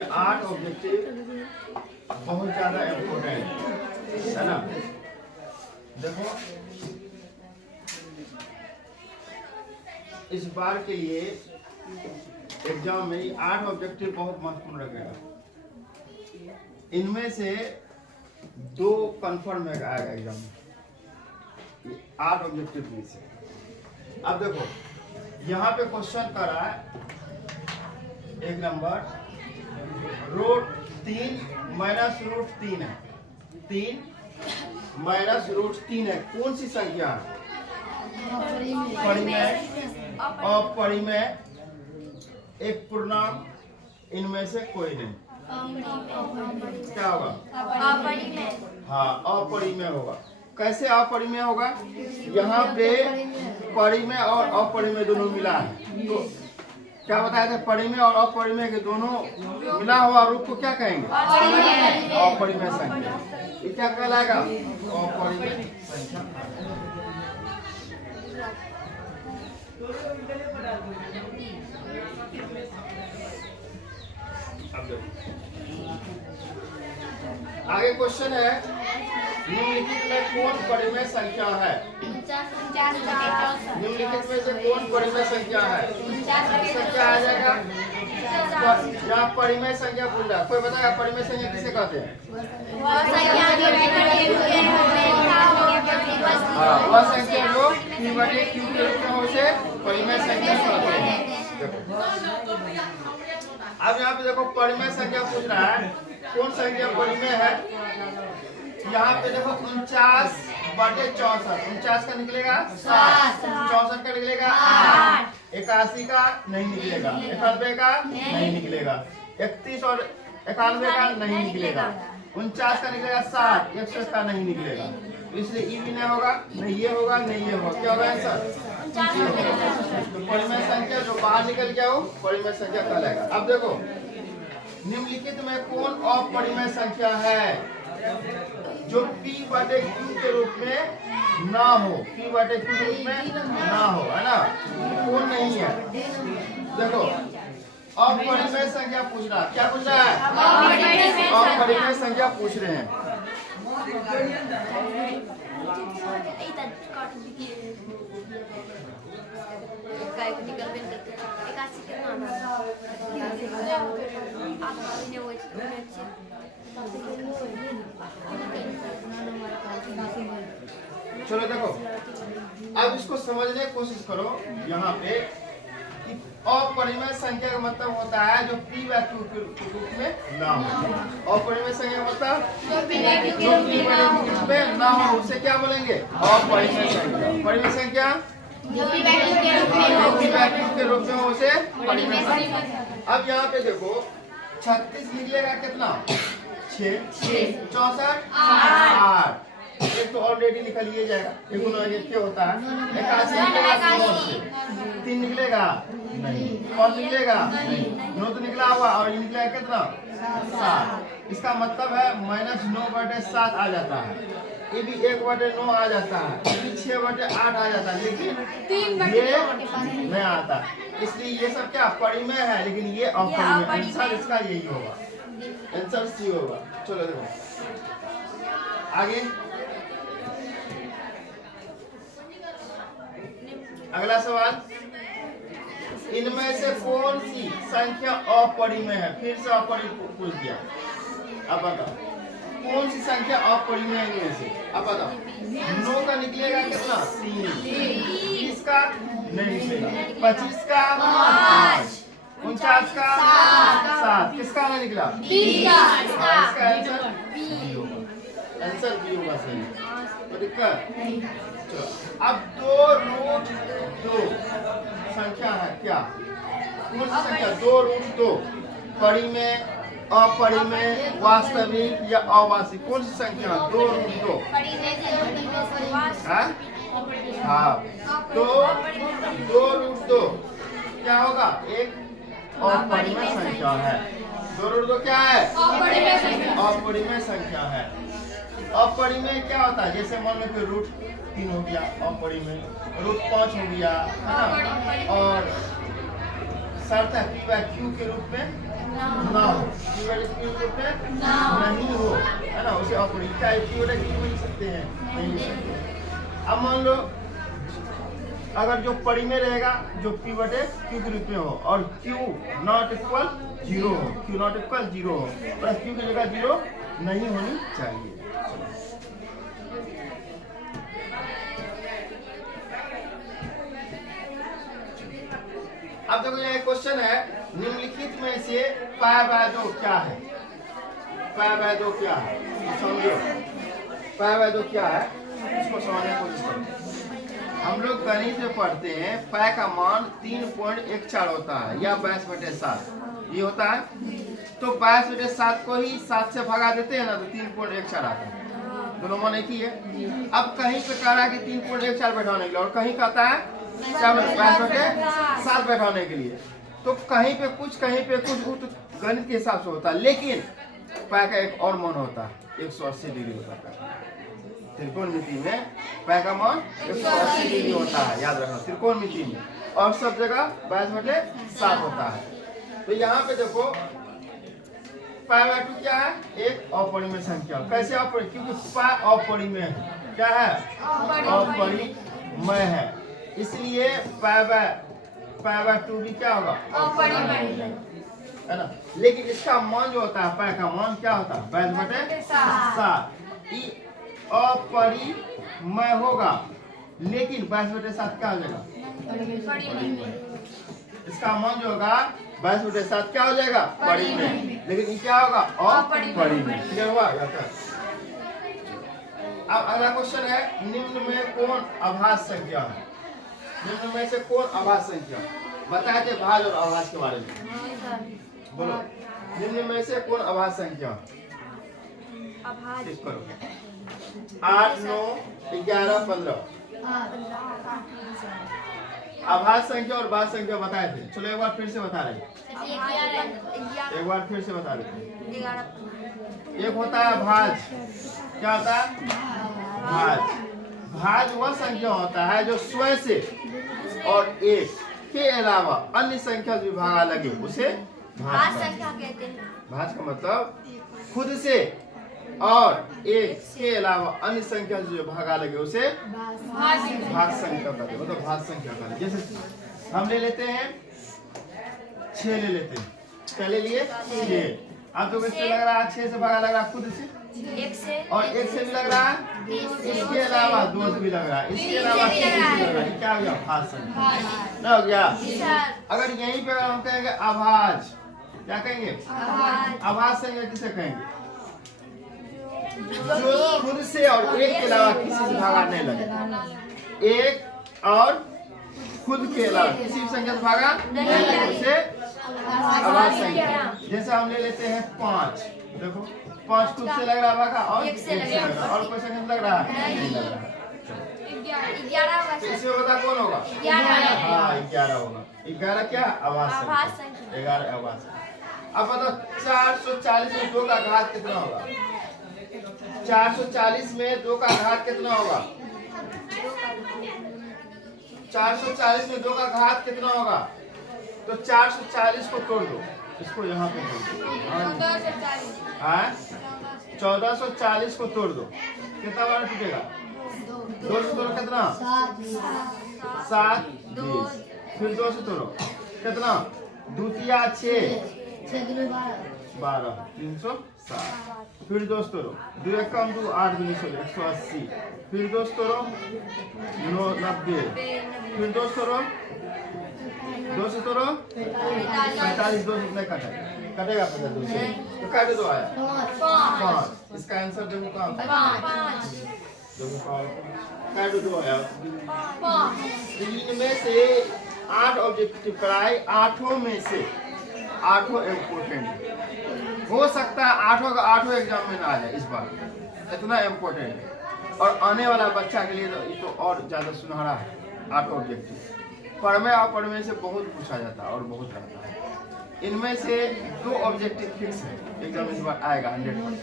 8 objective बहुत ज्यादा important है ना। देखो इस बार के लिए एग्जाम में 8 ऑब्जेक्टिव बहुत महत्वपूर्ण रखेगा। इनमें से 2 कंफर्म आएगा एग्जाम में, 8 ऑब्जेक्टिव में से। अब देखो यहाँ पे क्वेश्चन कर रहा है एक नंबर रूट 3 माइनस रूट 3 है, 3 माइनस रूट 3 है। कौन सी संख्या है? परिमेय, अपरिमेय, एक पूर्णांक, इनमें से कोई नहीं। क्या होगा? अपरिमेय। हाँ अपरिमेय होगा। कैसे अपरिमेय होगा? यहाँ पे परिमेय और अपरिमेय दोनों मिला है। तो क्या बताया था? परिमेय और अपरिमेय के दोनों मिला हुआ रूप को क्या कहेंगे? अपरिमेय संख्या। ये क्या कहलाएगा? अपरिमेय संख्या। आगे क्वेश्चन है निम्नलिखित में कौन परिमेय संख्या है? निम्नलिखित में से कौन परिमेय संख्या है? संख्या आ जाएगा। यहाँ परिमेय संख्या पूछ रहा है, कोई बताएगा परिमेय संख्या किसे कहते हैं? हाँ वह संख्या जो P/Q के रूप में हो उसे परिमेय संख्या कहते हैं। अब यहाँ पे देखो परिमेय संख्या पूछ रहा है, कौन संख्या परिमेय है? यहाँ पे देखो 49/64, 49 का निकलेगा 7, 64 का निकलेगा 8, 81 का नहीं निकलेगा, 91 का नहीं निकलेगा, 31 और 91 का नहीं निकलेगा, 49 का निकलेगा 7, 61 का नहीं निकलेगा। इसलिए ई भी नहीं होगा, नहीं ये होगा, नहीं ये होगा। क्या होगा आंसर? तो परिमेय संख्या जो बाहर निकल गया हो परिमेय संख्या कहलाएगा। अब देखो निम्नलिखित में कौन अपरिमेय संख्या है जो P/Q के रूप में ना हो? P/Q के रूप में ना हो, है ना? कौन नहीं है? देखो अपरिमेय संख्या पूछ रहा, क्या पूछ रहा है? अपरिमेय संख्या पूछ रहे हैं। चलो देखो अब इसको समझने की कोशिश करो। यहाँ पे कि अपरिमेय संख्या का मतलब होता है जो P/Q के रूप में ना हो। अपरिमेय संख्या का मतलब जो P/Q के रूप में ना हो उसे क्या बोलेंगे? अपरिमेय संख्या। परिमेय संख्या जो P/Q के रूप में हो उसे परिमेय संख्या। अब यहाँ पे देखो 36 निकलेगा कितना? 6, 64, 8। एक तो ऑलरेडी निकल ही जाएगा, एक क्या होता है 81 निकलेगा, 3 निकलेगा नहीं, 5 निकलेगा नहीं, 9 तो निकला हुआ और ये निकलेगा कितना? 7। इसका मतलब है -9/7 आ जाता है। ये भी 1/9 आ जाता है, ये भी 6/8 आ जाता है, लेकिन ये नहीं आता। इसलिए ये सब क्या परिमेय है, लेकिन ये अपरिमेय। आंसर इसका यही होगा, आंसर सी होगा। चलो देखो आगे अगला सवाल, इनमें से कौन सी संख्या अपरिमेय है? फिर से अपरिमेय पूछ दिया। अब बताओ कौन सी संख्या अपरिमेय है इनमें से? अब बताओ 9 का निकलेगा कितना? 3, 20 का नहीं निकलेगा, 25 का 5, 49 का 7, किसका नहीं निकला? 20 का। इसका आंसर बी होगा, आंसर बी होगा सही। तो दिक्कत चलो अब 2√2 संख्या है क्या? कौन सी संख्या? 2√2 परिमेय, अपरिमेय, वास्तविक या अवास्तविक? कौन सी संख्या? 2√2। हाँ तो 2√2 क्या होगा? एक अपरिमेय संख्या है। 2√2 क्या है? अपरिमेय संख्या है। अपरिमेय क्या होता है? जैसे मान लो कि √3 हो गया अपरिमेय, √5 हो गया, है ना? और शर्त है P/Q के रूप में ना हो। पीरियोडिक ग्रुप में नहीं हो, है ना, उसे अपरिमेय क्या पीरियोडिक ग्रुप मिल सकते हैं, नहीं मिल सकते। अब मान लो अगर जो परिमेय रहेगा जो पीरियोडिक क्यू के रूप में हो और क्यू नॉट इक्वल 0 हो, क्यू नॉट इक्वल 0 हो, और क्यू की जगह 0 नहीं होनी चाहिए। अब देखो यहाँ क्वेश्चन है, निम्नलिखित में से π/2 क्या है? π/2 क्या है समझो, π/2 क्या है इसको समझने की कोशिश करो। हम लोग गणित में पढ़ते हैं π का मान 3.14 होता है या 22/7 ये होता है, तो 22/7 को ही 7 से भगा देते हैं ना, तो 3.14 आता है, दोनों मान एक ही है। अब कहीं पे कह रहा है कि 3.14 बैठाने के लिए और कहीं कहता है 22/7 बैठाने के लिए, तो कहीं पे कुछ वो तो गणित के हिसाब से होता है, लेकिन π का एक और मान होता है 180 डिग्री होता है। त्रिकोणमिति में π का मान 180 डिग्री होता है, याद रखना त्रिकोणमिति में, और सब जगह 22/7 होता है। तो यहाँ पे देखो π/2 क्या है? एक अपरिमेय संख्या। कैसे अपरिमेय? क्योंकि π अपरिमेय है, क्या है? अपरिमेय है, इसलिए π/2 भी क्या होगा? अपरिमेय है ना। लेकिन इसका मान जो होता है π का मान क्या होता है? 22/7 अपरिमेय होगा, लेकिन 22/7 क्या हो जाएगा? इसका मान जो होगा 22/7 क्या हो जाएगा? परिमेय, लेकिन ये क्या होगा? अपरिमेय। क्लियर हुआ? अब अगला क्वेश्चन है, निम्न में कौन अभाज्य संख्या है? निम्न में से कौन अभाज्य संख्या? बताए थे भाज्य और अभाज्य के बारे में, बोलो। निम्न में से कौन अभाज्य संख्या? ठीक करो। 8, 9, 11, 15 अभाज्य संख्या और भाज्य संख्या बताए थे। चलो एक बार फिर से बता रहे, एक बार फिर से बता रहे। एक होता है भाज्य, क्या होता है? भाज्य। भाज्य वह संख्या होता है जो स्वयं से और एक के अलावा अन्य संख्या से विभागा लगे, उसे भाज्य संख्या कहते हैं। भाज्य का मतलब खुद से और एक के अलावा अन्य संख्या से जो भागा लगे, उसे भाज्य संख्या कहते हैं, मतलब भाज्य संख्या कहते हैं। जैसे हम ले लेते हैं 6 ले लेते हैं, पहले लिए 6, अब तो किससे लग रहा है? 6 से भागा लग रहा है खुद से, और 1 से भी लग रहा है, इसके अलावा 2 से भी लग रहा है, इसके अलावा 3 से भी लग रहा है, क्या हो गया? भाज्य संख्या ना हो गया। अगर यहीं पे हम कहेंगे अभाज्य, क्या कहेंगे? अभाज्य संख्या किसे कहेंगे? जो खुद से और एक के अलावा किसी से भागा नहीं लगे, एक और खुद के अलावा किसी भी संख्या से भागा नहीं लगे, उसे अभाज्य संख्या। जैसे हम ले लेते हैं 5, देखो 5 खुद से लग रहा है भागा और एक से लग रहा है, और कोई संख्या लग रहा है नहीं लग रहा है। इससे बता कौन होगा? 11 होगा। 11 क्या? अभाज्य संख्या, 11 अभाज्य। अब बताओ 440 में 2 का घात कितना होगा? 440 में 2 का घात कितना होगा? 440 में 2 का घात कितना होगा? तो 440 को तोड़ दो, इसको यहाँ पे तोड़ दो, 1440 को तोड़ दो, कितना बार टूटेगा? 2 से तोड़ो कितना? 7, 20, फिर 2 से तोड़ो कितना? 2 तिया 6, 12, 360, फिर दोस्तों 2 कम 2, 8 2 180, फिर दोस्तों 90, फिर दोस्तों 2 से तोड़ो 45, 2 से कटेगा 2 से, तो काटे 2 आया 5। इसका आंसर देखो कहाँ? 5। काटे 2 आया 5। इनमें से 8 ऑब्जेक्टिव कराए, 8 में से 8 इम्पोर्टेंट हो सकता है, 8 एग्जाम में ना आ जाए इस बार, इतना इम्पोर्टेंट है। और आने वाला बच्चा के लिए तो ये तो और ज्यादा सुनहरा है। 8 ऑब्जेक्टिव पढ़मे और पढ़मे से बहुत पूछा जाता है और बहुत रहता है। इनमें से 2 ऑब्जेक्टिव फिक्स है, एग्जाम इस बार आएगा 100%।